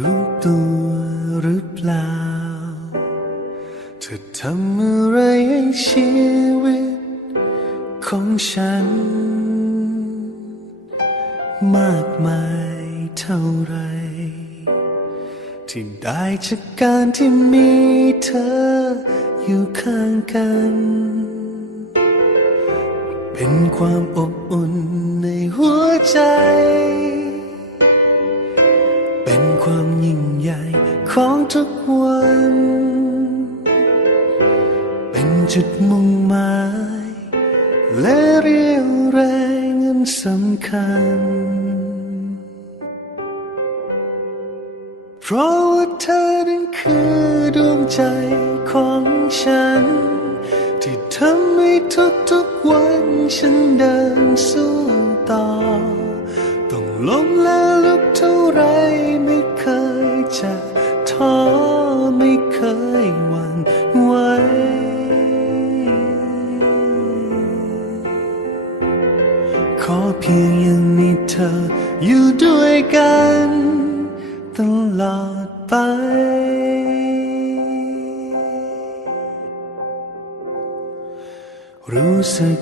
รู้ตัวหรือเปล่า เธอทำอะไรให้ชีวิตของฉัน มากมายเท่าไร ที่ได้จากการที่มีเธออยู่ข้างกัน เป็นความอบอุ่นในหัวใจ เป็นความยิ่งใหญ่ของทุกวัน เป็นจุดมุ่งหมายและเรียวแรงอันสำคัญเพราะเธอนั้นคือดวงใจของฉัน ที่ทำให้ทุกๆวันฉันเดินสู้ต่อ ต้องล้มแล้วลุกเท่าไรไม่เคยจะท้อไม่เคยหวั่นไหวขอเพียงยังมีเธออยู่ด้วยกันตลอด ไป รู้สึก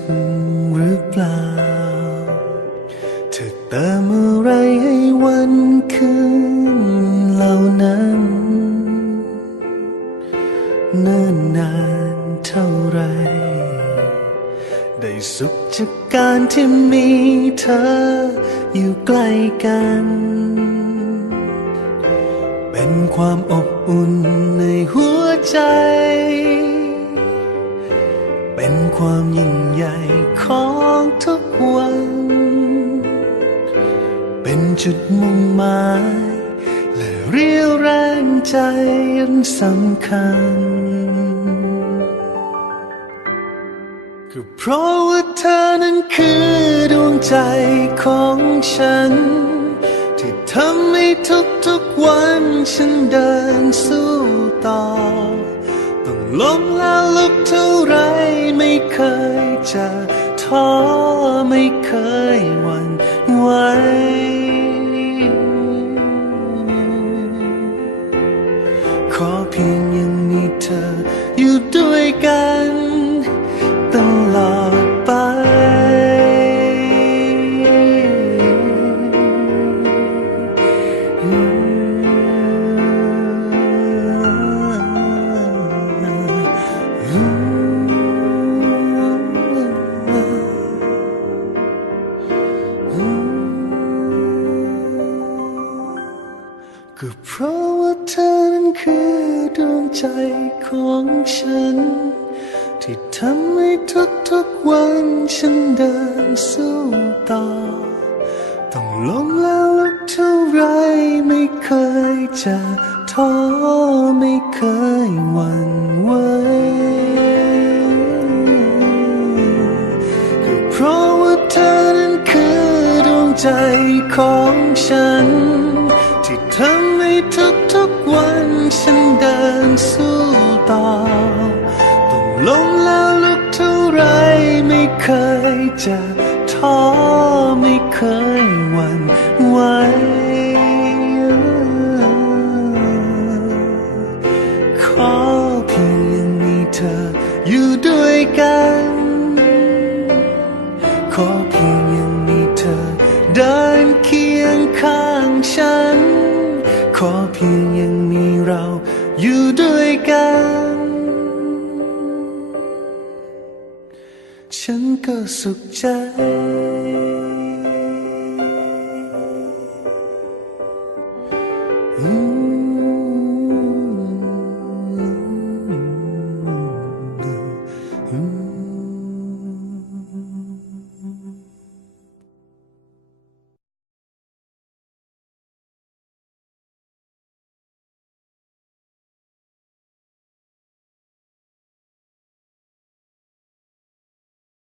หรือเปล่า เธอเติมอะไรให้วันคืนเหล่านั้น เนิ่นนานเท่าไร ได้สุขจากการที่มีเธออยู่ใกล้กัน เป็นความอบอุ่นในหัวใจ เป็นความยิ่งใหญ่ของทุกวัน เป็นจุดมุ่งหมาย และเรียวแรงใจอันสำคัญ ก็เพราะว่าเธอนั้นคือดวงใจของฉัน ทำให้ทุกๆวันฉันเดินสู้ต่อ ต้องล้มแล้วลุกเท่าไรไม่เคยจะท้อไม่เคยหวั่นไหวขอเพียงยังมีเธออยู่ด้วยกัน ก็เพราะว่าเธอนั้นคือดวงใจของฉัน ที่ทำให้ทุกๆวันฉันเดินสู้ต่อ ต้องล้มแล้วลุกเท่าไรไม่เคยจะท้อไม่เคยหวั่นไหวก็เพราะว่าเธอนั้นคือดวงใจของฉัน ทุกๆวันฉันเดินสู้ต่อ ต้องล้มแล้วลุกเท่าไรไม่เคยจะท้อไม่เคยหวั่นไหวขอเพียงยังมีเธออยู่ด้วยกันขอ เราอยู่ด้วยกัน ฉันก็สุขใจ